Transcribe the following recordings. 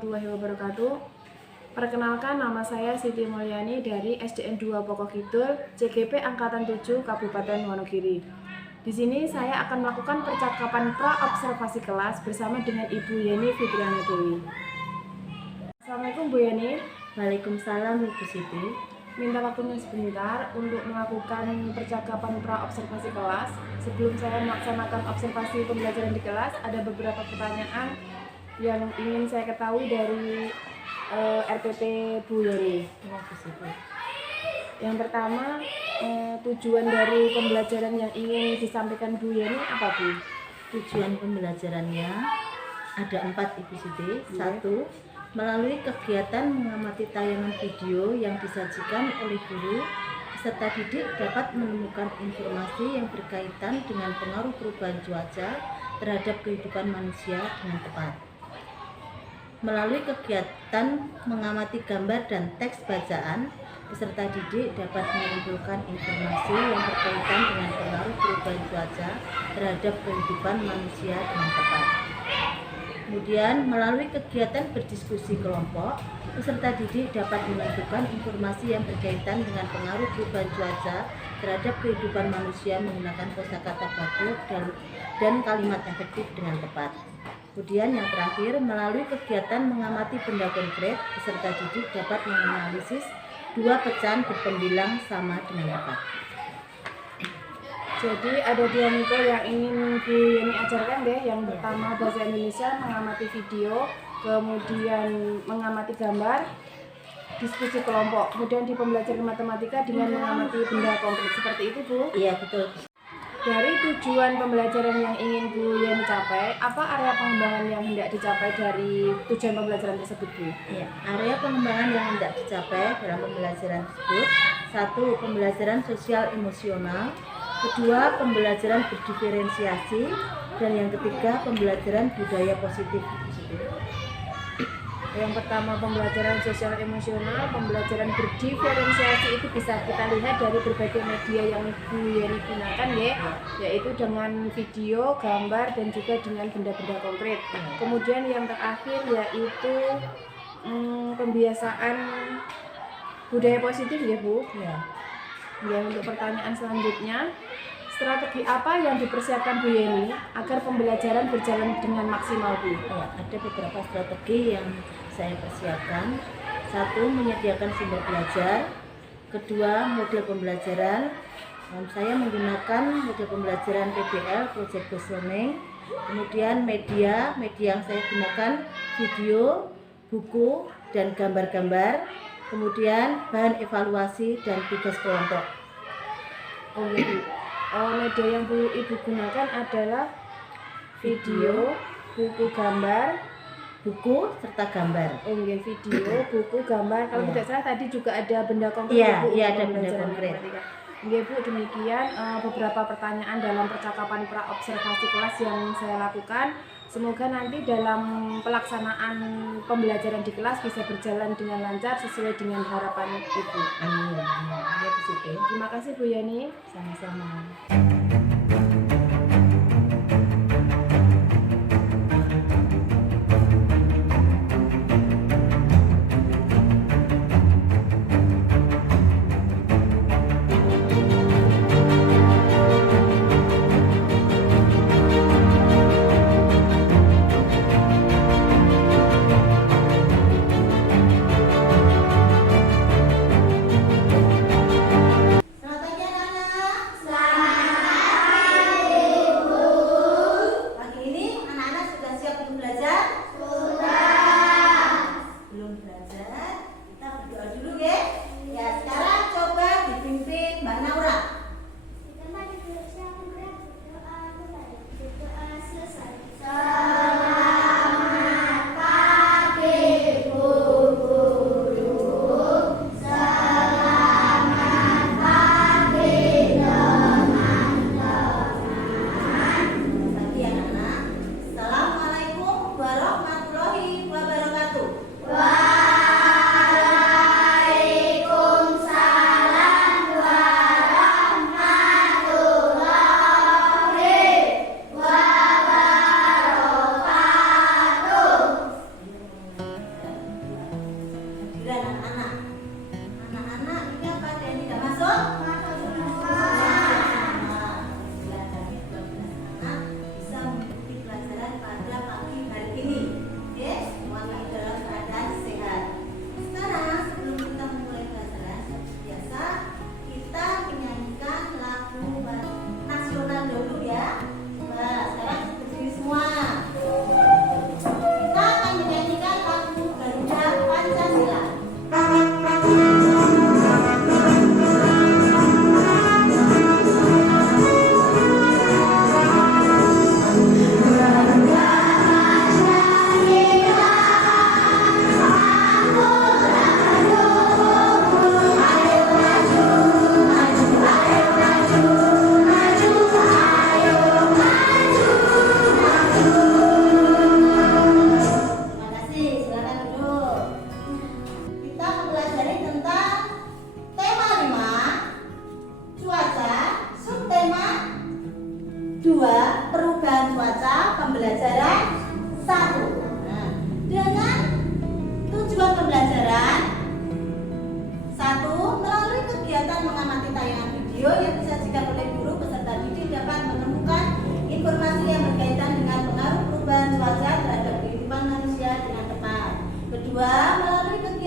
warahmatullahi wabarakatuh. Perkenalkan, nama saya Siti Mulyani dari SDN 2 Pokok Kidul, CGP Angkatan 7 Kabupaten Wonogiri. Di sini saya akan melakukan percakapan pra-observasi kelas bersama dengan Ibu Yeni Fitriana Dewi. Assalamualaikum Bu Yeni. Waalaikumsalam Ibu Siti. Minta waktunya sebentar untuk melakukan percakapan pra-observasi kelas. Sebelum saya melaksanakan observasi pembelajaran di kelas, ada beberapa pertanyaan yang ingin saya ketahui dari RPP Bu Yeni. Yang pertama, tujuan dari pembelajaran yang ingin disampaikan Bu Yeni apa Bu? Tujuan pembelajarannya ada 4 Ibu Siti. Iya. 1. Melalui kegiatan mengamati tayangan video yang disajikan oleh guru, peserta didik dapat menemukan informasi yang berkaitan dengan pengaruh perubahan cuaca terhadap kehidupan manusia dengan tepat. Melalui kegiatan mengamati gambar dan teks bacaan, peserta didik dapat mengumpulkan informasi yang berkaitan dengan pengaruh perubahan cuaca terhadap kehidupan manusia dengan tepat. Kemudian, melalui kegiatan berdiskusi kelompok, peserta didik dapat menentukan informasi yang berkaitan dengan pengaruh perubahan cuaca terhadap kehidupan manusia menggunakan kosakata baku dan kalimat efektif dengan tepat. Kemudian yang terakhir, melalui kegiatan mengamati benda konkret, peserta didik dapat menganalisis 2 pecahan berpembilang sama dengan tepat. Jadi ada 2 metode yang ingin Bu Yeni ajarkan deh. Yang pertama bahasa Indonesia, mengamati video, kemudian mengamati gambar, diskusi kelompok. Kemudian di pembelajaran matematika dengan mengamati benda konkret. Seperti itu Bu. Iya, betul. Dari tujuan pembelajaran yang ingin Bu Yeni capai, apa area pengembangan yang hendak dicapai dari tujuan pembelajaran tersebut Bu? Ya, area pengembangan yang hendak dicapai dalam pembelajaran tersebut: 1. Pembelajaran sosial emosional, 2. Pembelajaran berdiferensiasi, dan yang ketiga pembelajaran budaya positif. Yang pertama pembelajaran sosial emosional, pembelajaran berdiferensiasi itu bisa kita lihat dari berbagai media yang Bu Yeni gunakan ya, yaitu dengan video, gambar, dan juga dengan benda-benda konkret. Kemudian yang terakhir yaitu pembiasaan budaya positif ya Bu. Ya, untuk pertanyaan selanjutnya, strategi apa yang dipersiapkan Bu Yeni agar pembelajaran berjalan dengan maksimal Bu? Ya, ada beberapa strategi yang saya persiapkan. 1. Menyediakan sumber belajar. 2. Model pembelajaran. Saya menggunakan model pembelajaran PBL, Project Based Learning. Kemudian media yang saya gunakan video, buku, dan gambar-gambar. Kemudian bahan evaluasi dan tugas kelompok. Media yang Ibu gunakan adalah video, buku, gambar, buku serta gambar. Video, buku, gambar. Kalau tidak salah tadi juga ada benda konkret. Iya, ada benda konkret. Bu, demikian beberapa pertanyaan dalam percakapan pra-observasi kelas yang saya lakukan. Semoga nanti dalam pelaksanaan pembelajaran di kelas bisa berjalan dengan lancar sesuai dengan harapan Ibu. Amin. Ya, Bu Siti. Terima kasih Bu Yani. Sama-sama.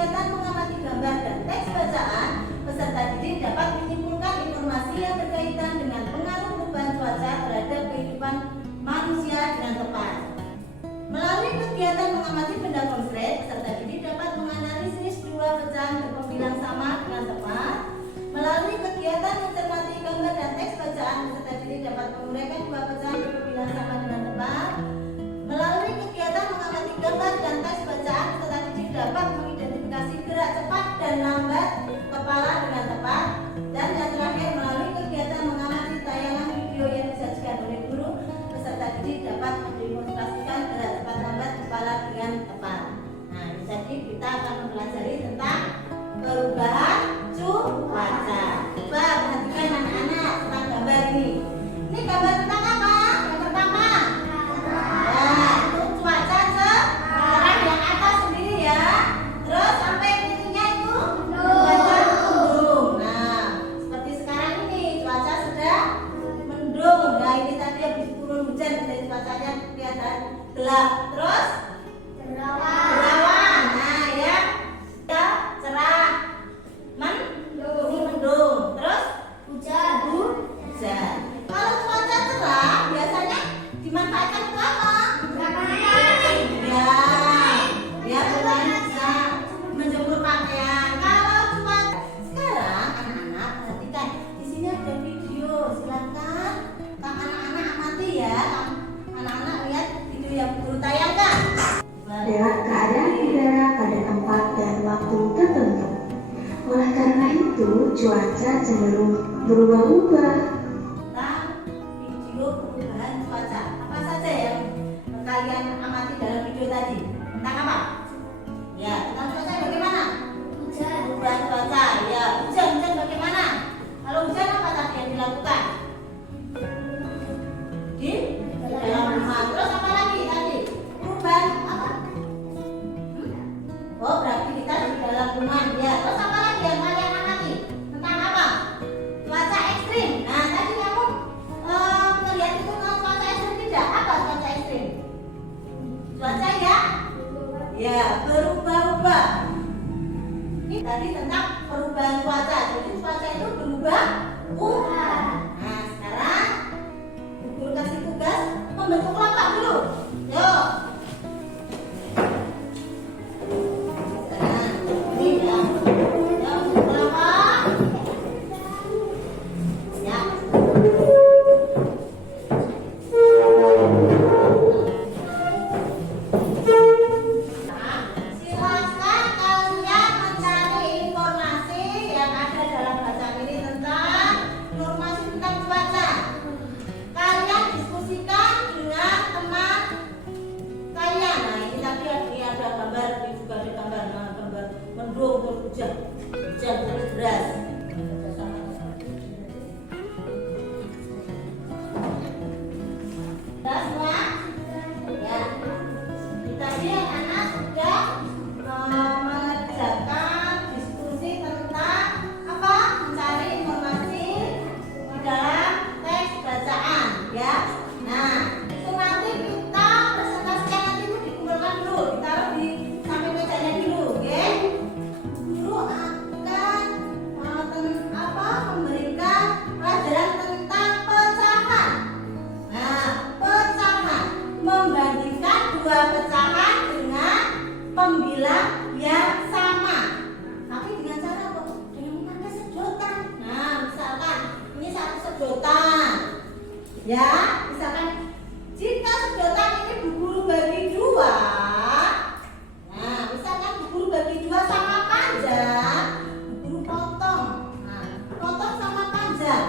kegiatan mengamati gambar dan teks bacaan, peserta didik dapat menyimpulkan informasi yang berkaitan dengan pengaruh perubahan cuaca terhadap kehidupan manusia dengan tepat. Melalui kegiatan mengamati benda konkret, peserta didik dapat menganalisis dua pecahan berpembilang sama dengan tepat. Melalui kegiatan mencermati gambar dan teks bacaan, peserta didik dapat menguraikan dua pecahan berpembilang sama dengan tepat. Melalui kegiatan mengamati gambar dan teks bacaan, peserta didik dapat mengidentifikasi gerak cepat dan lambat kepala dengan tepat. Dan yang terakhir, melalui kegiatan mengamati tayangan video yang disajikan oleh guru, peserta didik dapat mendemonstrasikan gerak cepat lambat kepala dengan tepat. Nah, jadi kita akan mempelajari tentang perubahan cuaca. Coba perhatikan anak-anak tentang gambar ini. Ini gambar tentang apa? Yang pertama, ya, itu cuaca sekarang yang atas sendiri ya. Terus sampai titiknya itu cuaca mendung. Nah, seperti sekarang ini cuaca sedang mendung. Nah, ini tadi habis turun hujan, jadi cuacanya kelihatan gelap. Terus berawan. Nah, ya, cerah. Mendung. Terus hujan. Kalau cuaca cerah biasanya dimanfaatkan untuk apa? Ya, bisa menjemur pakaian. Kalau cuaca sekarang, anak-anak perhatikan. Di sini ada video, silakan anak-anak amati ya. Anak-anak lihat video yang guru tayangkan. Adalah keadaan udara pada tempat dan waktu tertentu. Oleh karena itu, cuaca cenderung berubah-ubah. Tentang video perubahan cuaca. Apa saja yang kalian amati dalam video tadi? Tentang apa? Ya, tentang cuaca bagaimana? Hujan. Perubahan cuaca. Ya, hujan bagaimana? Kalau hujan apa tadi yang dilakukan? Di dalam rumah. Terus apa lagi tadi? Perubahan apa? Oh, berarti kita di dalam rumah. Ya, terus apa lagi yang kalian amati? Tentang apa? Cuaca ekstrim. Nah, tadi kamu melihat itu cuaca ekstrim tidak? Apa cuaca ekstrim? Cuaca ya berubah-ubah. Ini tadi tentang perubahan cuaca. Jadi cuaca itu berubah-ubah. Nah, sekarang guru kasih tugas membentuk kelompok dulu. Yuk. Ini ya. Yuk, kelompok. Ya. Silakan kalian mencari informasi yang ada dalam bacaan ini tentang informasi tentang cuaca. Kalian diskusikan dengan teman kalian. Nah, ini tadi ada gambar, ini juga ada gambar. Nah, gambar mendung terus hujan terus deras. Sudah semua? Ya. Tadi anak sudah mengerjakan diskusi tentang apa? Mencari informasi di dalam teks bacaan, ya. Nah, itu nanti kita presentasikan, nanti itu dikumpulkan dulu, ditaruh di samping mejanya dulu, oke? Guru akan memberikan pelajaran tentang pecahan. Nah, pecahan membandingkan dua pecahan dengan pembilang yang sama, tapi dengan cara apa? Dengan memakai sedotan. Nah, misalkan ini satu sedotan, ya. Misalkan jika sedotan ini Bu Guru bagi dua, nah, misalkan Bu Guru bagi dua sama panjang, Bu Guru potong. Nah, potong sama panjang.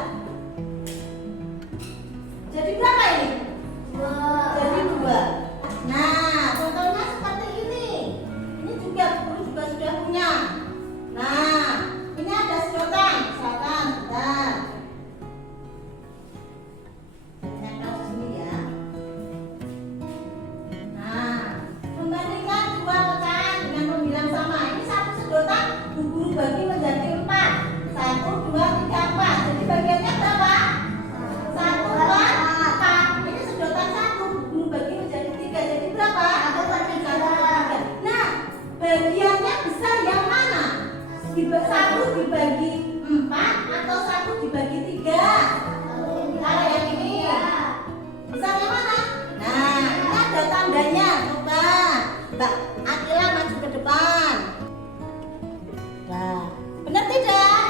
Jadi berapa ini? Jadi dua. Nah, contohnya seperti ini. Ini juga guru juga sudah punya. Nah, ini ada sedotan, misalkan, bentar. Nempel di sini ya. Nah, membandingkan dua pecahan dengan pembilang sama. Ini satu sedotan, Bu Guru bagi menjadi 4. 1, 2, 3, 4. Jadi bagiannya berapa? 1, 2, 4. Ini sedotan 1, Bu Guru bagi menjadi 3. Jadi berapa? 1 per 3. Nah, bagian Satu dibagi 4 atau satu dibagi 3? Kalau yang ini bisa yang mana? Nah, ini ada tandanya. Coba Mbak Akila maju ke depan. Nah, benar tidak?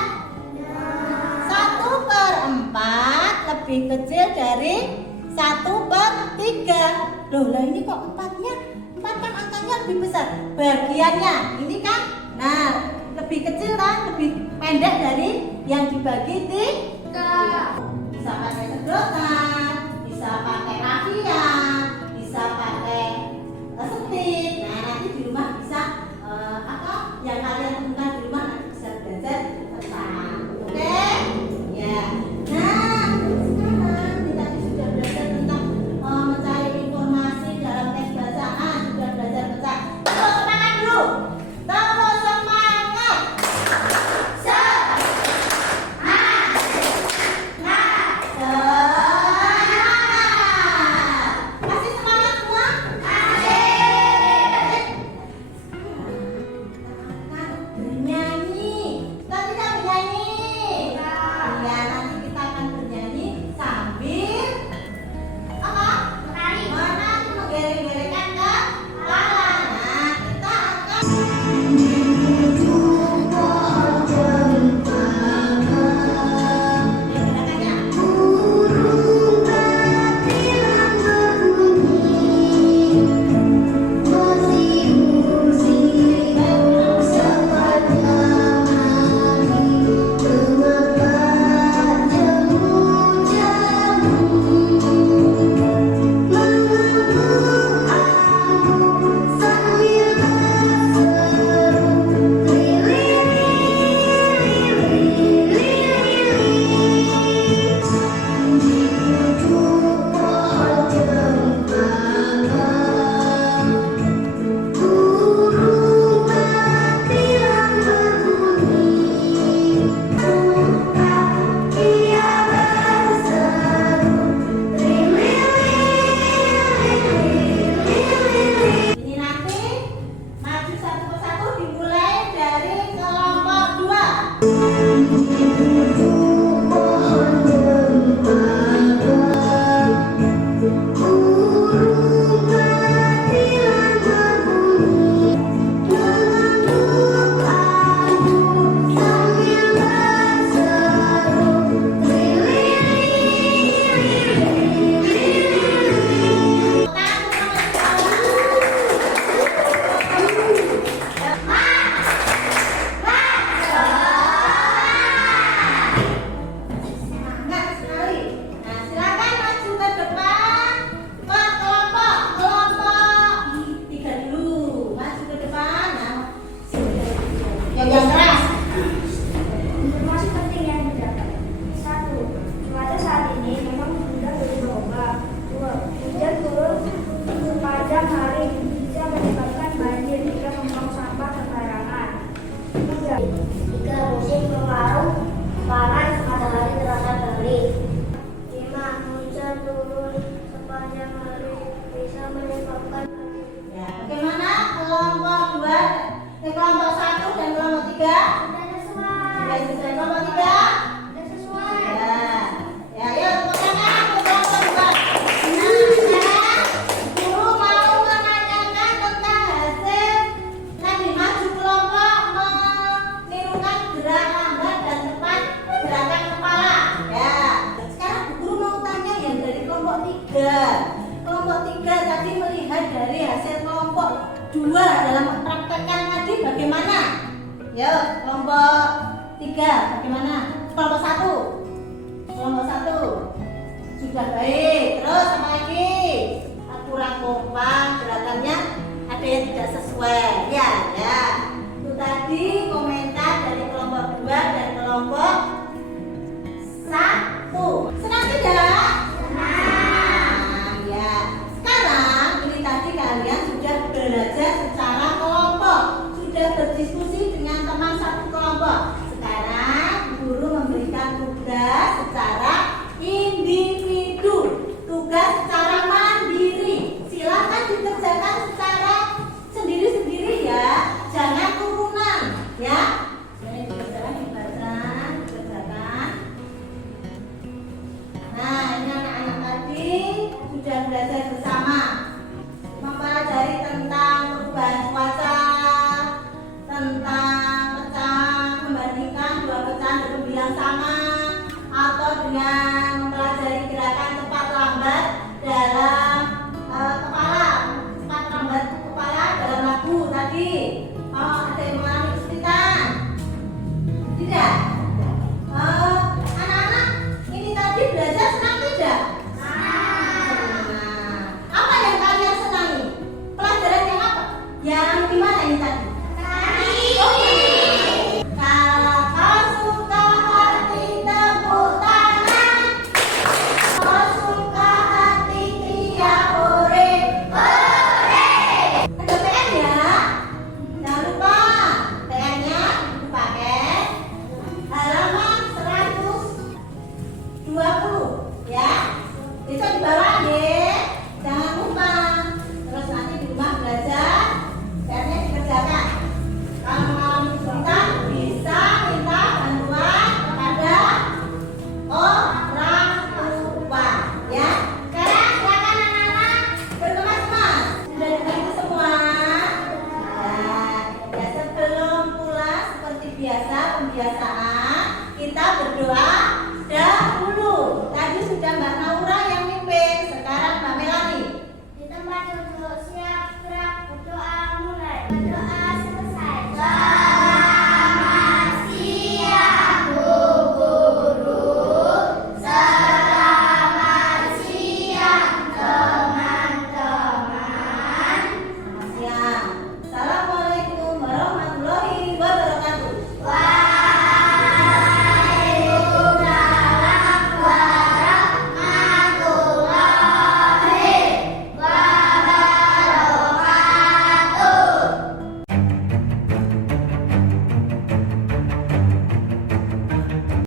1/4 lebih kecil dari 1/3. Loh, lah ini kok 4 kan angkanya lebih besar. Bagiannya ini kan, nah lebih kecil kan, lebih pendek dari yang dibagi 3. Bisa pakai sedotan, bisa pakai rafia, bisa pakai setik. Nah, nanti di rumah bisa yang kalian temukan di rumah nanti bisa belajar tentang. Oke? Ya. Nah, sekarang kita sudah belajar tentang mencari informasi dalam teks bacaan, sudah belajar baca. Tepuk semangat dulu. Tepuk semangat. Masih semangat semua? Bernyanyi. Kita tidak bernyanyi. Ya, nanti kita akan bernyanyi sambil apa? Menari, menggeleng-gelengkan kepala. Nah, kita akan ini nanti maju satu persatu dimulai dari kelompok 2. Semangat sekali. Nah, silakan maju ke depan ke kelompok 3 dulu. Maju ke depan. Nah, yang keras. Informasi penting yang didapat. 1. Cuaca saat ini memang sudah berubah. 2. Hujan turun sepanjang hari bisa menyebabkan banjir jika membuang sampah sembarangan. 3. Musim kemarau, panas, matahari terasa terik. 5. Hujan turun sepanjang hari bisa menyebabkan banjir. Ya, bagaimana kelompok 2, kelompok 1 dan kelompok 3? Sudah sesuai. Ya, sesuai kelompok 3. Sudah sesuai. Ya, yuk tepuk tangan untuk kelompok 2. Nah, sekarang guru mau menanyakan tentang hasil tadi maju kelompok menirukan gerak lambat dan cepat gerakan kepala. Ya, sekarang guru mau tanya yang dari kelompok 3. Kelompok 3 tadi melihat dari hasil kelompok 2 dalam mempraktekkan tadi bagaimana? Yuk, kelompok 3 bagaimana? Kelompok 1. Kelompok 1 sudah baik. Terus apa lagi? Kurang kompak, gerakannya ada yang tidak sesuai. Ya, ya. Itu tadi komentar dari kelompok 2 dan kelompok 1. Senang tidak? Senang. Ya. Sekarang ini tadi kalian sudah belajar secara kelompok, sudah berdiskusi dengan teman satu kelompok. Sekarang guru memberikan tugas secara individu, tugas secara mandiri. Silakan dikerjakan secara sendiri-sendiri ya. Jangan dengan berbilang sama atau dengan mempelajari gerakan cepat lambat dalam cepat lambat kepala dalam lagu tadi. Ada yang mengalami kesulitan? Tidak? Anak-anak ini tadi belajar senang tidak? Apa yang kalian senangi? Pelajaran yang apa? Yang gimana ini tadi? Kalau kau suka hati tepuk tangan, kau suka hati teriak hore, hore. Ada PR ya? Jangan lupa PR-nya dipakai halaman 120 ya. Bisa dibawa deh. Jangan lupa. Terus nanti di rumah belajar, PR-nya dikerjakan. Kalau mengalami kesulitan bisa minta bantuan kepada orang tua ya. Sekarang silakan anak-anak berkemas-kemas. Sudah begitu semua. Ya sebelum pulang seperti biasa pembiasaan